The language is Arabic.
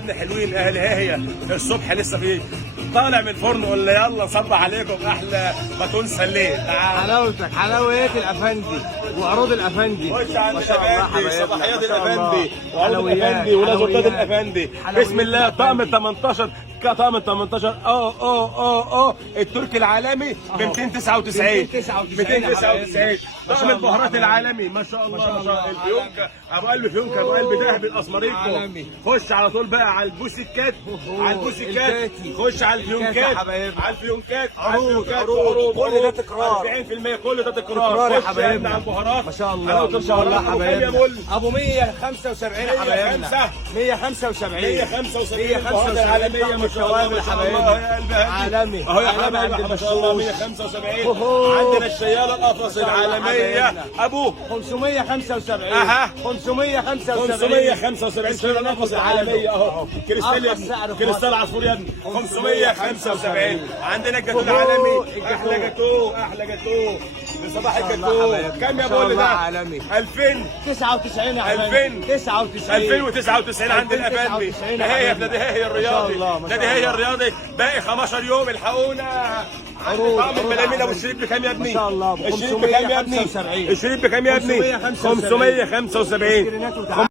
ابني حلوين اهل هي الصبح لسه في طالع من الفرن، قلنا يلا نصبح عليكم احلى ما تنسى الليل. تعال حلاوتك حلاوة الافندي وعروض الافندي. خش عند ما شاء الله الافندي، حبايبنا، صباحيات ما شاء الله. الافندي وعروض حلويات، الافندي ونزلات حلويات. الافندي. حلويات بسم الله. طقم الأفندي. 18 طقم 18 التركي العالمي ب 299 299. طقم البهارات العالمي ما شاء الله ما شاء الله. الفيونكه ابو قلب فيونكه ابو قلب ذهبي الاسمريكو. عالمي. خش على طول بقى على البوسيكات على البوسيكات. الكاكي. خش على الفيونكات الكاكي يا حبايبنا. على الفيونكات عروض، عروض كل ده تكرار. 40% كل ده تكرار يا خش حبايبنا. على البهارات ما شاء الله حلاوة ما شاء الله البهارات. أبو كام يا حبايبنا. مول؟ ابو 175 يا حبايبنا. 175 175 العالمية ما شاء الله ما شاء الله يا قلبي. عالمي اهو يا عالمي عند حبايبي ما شاء الله المشوش. 175. عندنا الشيالة الأطلس العالمية حبايبنا. ابوه 575 أها. 575 575 الشيالة الأطلس العالمية اهو. كريستال يا أرخص سعر ابني في كريستال مصر. عصفور يا ابني 575. عندنا الجاتو أوه، العالمي الجاتو. احلى جاتو احلى جاتو لصباح ما شاء الله الجاتو. حبايبنا. كم يا ما شاء بول الله ده؟ عالمي. 2000 99 يا 2000. حبايبي 99 2099 عند الافندي. 2099 ده هي في نادي هي الرياضي. ما شاء الله. نادي هي الرياضي باقي 15 يوم الحقونا. عروض، طعم عروض الملامين ابو عالمي. الشريف بكام يا ابني؟ ما شاء الله ب الشريف بكام يا ابني؟ 575. الشريف بكام يا ابني؟ 575. 575.